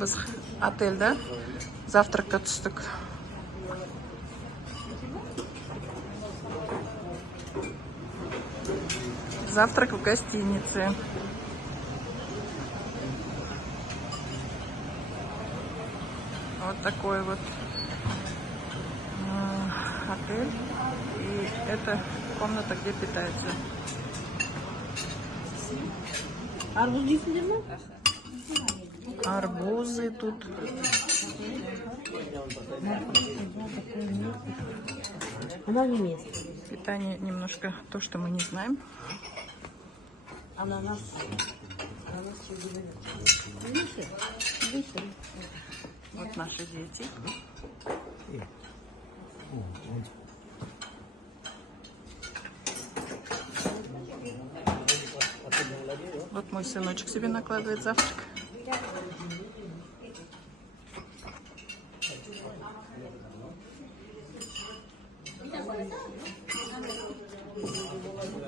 біз отельда завтракқа түстік. Завтрак в гостинице. Вот такой вот отель. И это комната, где питается. Арбузы тут. Питание немножко то, что мы не знаем. Вот наши дети. Вот мой сыночек себе накладывает завтрак.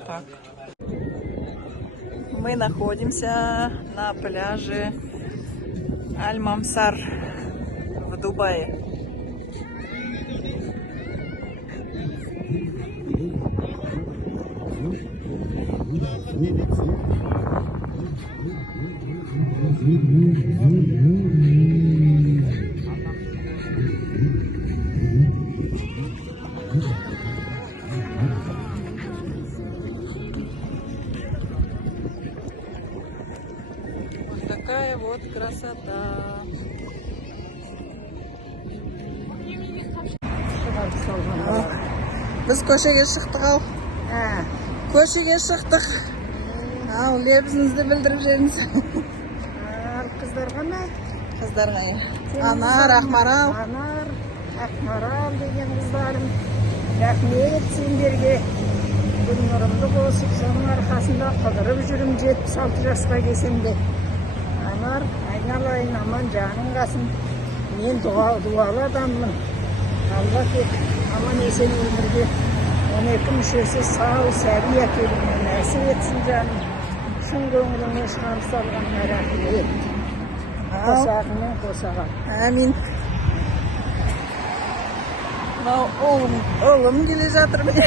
Так. Мы находимся на пляже Аль-Мамсар в Дубае. Вот такая вот красота. Biz ko'chaga chiqdik al. Ko'chaga chiqdik. Al, lebizimizni bildirib beramiz. Qizlarga nima? Qizlarga. Anar, Ahmaral. Anar, Ahmaral degan qizlarim. Rahmet senlarga. Günlerimde bosip senin arkasında kıdırıp jürüm 76 yaşına kesem de. Anar, aynalayın aman canın kasın. Men dualı adamım. Allah ki aman esen ömürde 12 müşesi sağ ol, sәби әкеліміне нәсіп етсін жаным. Шын көңіліңе шығарып салған рахмет. Қосағымен қосаған. Амин. Oğlum келе жатыр міне.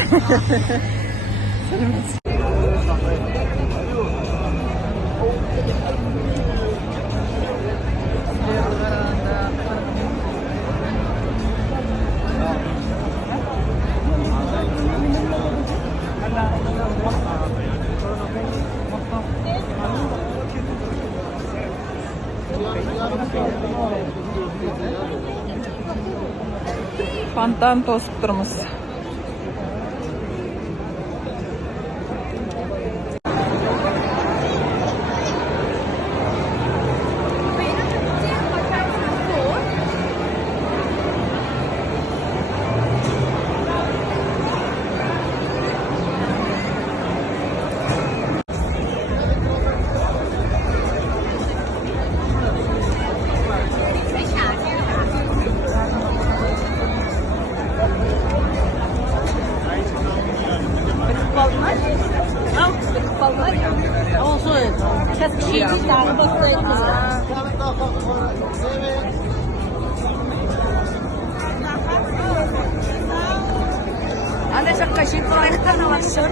Фонтан тосып тұрмыз. Anda şapka şey kolaylıktan alışıyor.